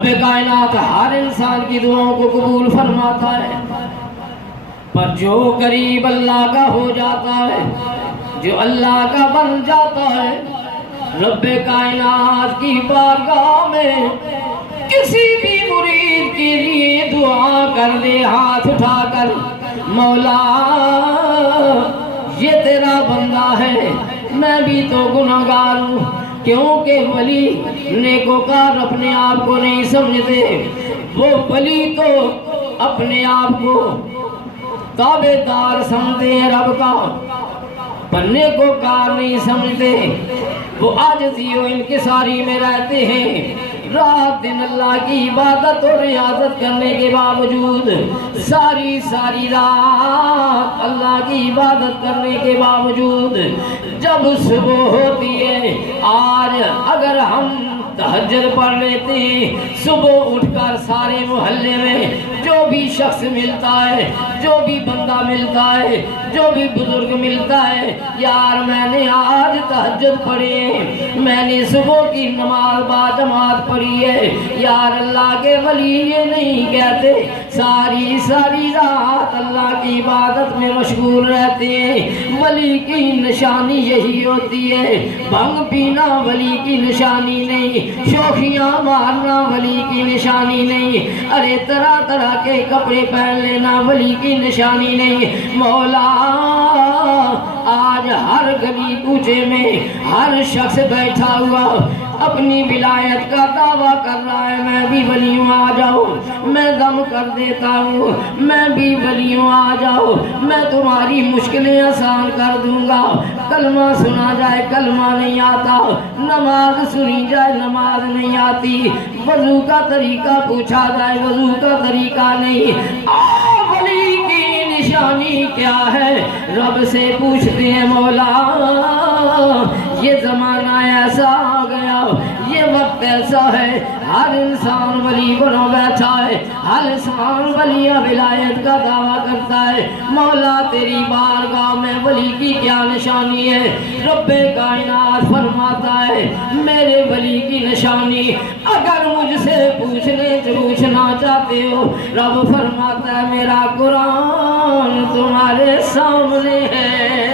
کائنات ہر انسان کی دعاؤں کو قبول فرماتا ہے، پر جو قریب اللہ کا ہو جاتا ہے، جو اللہ کا بن جاتا ہے، رب کائنات کی بارگاہ میں کسی بھی مرید کے لیے دعا کر دے ہاتھ اٹھا کر، مولا یہ تیرا بندہ ہے، میں بھی تو گناہگار ہوں، کیونکہ ولی نیکوکار اپنے آپ کو نہیں سمجھتے، وہ ولی تو اپنے آپ کو تابعدار سمجھتے ہیں رب کا، پر نیکوکار نہیں سمجھتے، وہ عاجزی و انکساری میں رہتے ہیں، رات دن اللہ کی عبادت اور ریاضت کرنے کے باوجود، ساری رات اللہ کی عبادت کرنے کے باوجود، جب صبح ہوتی ہے، آج اگر ہم تہجد پڑھ لیتے ہیں، صبح اٹھ کر سارے محلے میں جو بھی شخص ملتا ہے، جو بھی بندہ ملتا ہے، جو بھی بزرگ ملتا ہے، یار میں نے آج تہجد پڑھی ہے، میں نے صبح کی نماز با جماعت پڑھی ہے، یار اللہ کے ولی یہ نہیں کہتے، ساری رات اللہ کی عبادت میں مشغول رہتے ہیں، ولی کی نشانی یہی ہوتی ہے، بھنگ پینا ولی کی نشانی نہیں، شوخیاں مارنا ولی کی نشانی نہیں، ارے طرح کے کپڑے پہن لینا ولی کی نشانی نہیں، مولا آج ہر گلی کوچے میں ہر شخص بیٹھا ہوا اپنی ولایت کا دعویٰ کر رہا ہے، میں بھی ولی ہوں آ جاؤ، میں دم کر دیتا ہوں، میں بھی ولی ہوں آ جاؤ، میں تمہاری مشکلیں آسان کر دوں گا، کلمہ سنا جائے کلمہ نہیں آتا، نماز سنی جائے نماز نہیں آتی، وضو کا طریقہ پوچھا جائے وضو کا طریقہ نہیں، ولی کی نشانی کیا ہے رب سے پوچھتے ہیں، مولا یہ زمانہ ایسا آ گیا، یہ وقت ایسا ہے، ہر انسان ولی بنا بیٹھا ہے، ہر انسان ولی ولایت کا دعویٰ کرتا ہے، مولا تیری بارگاہ میں ولی کی کیا نشانی ہے؟ رب کائنات فرماتا ہے میرے ولی کی نشانی اگر مجھ سے پوچھنا چاہتے ہو، رب فرماتا ہے میرا قرآن تمہارے سامنے ہے،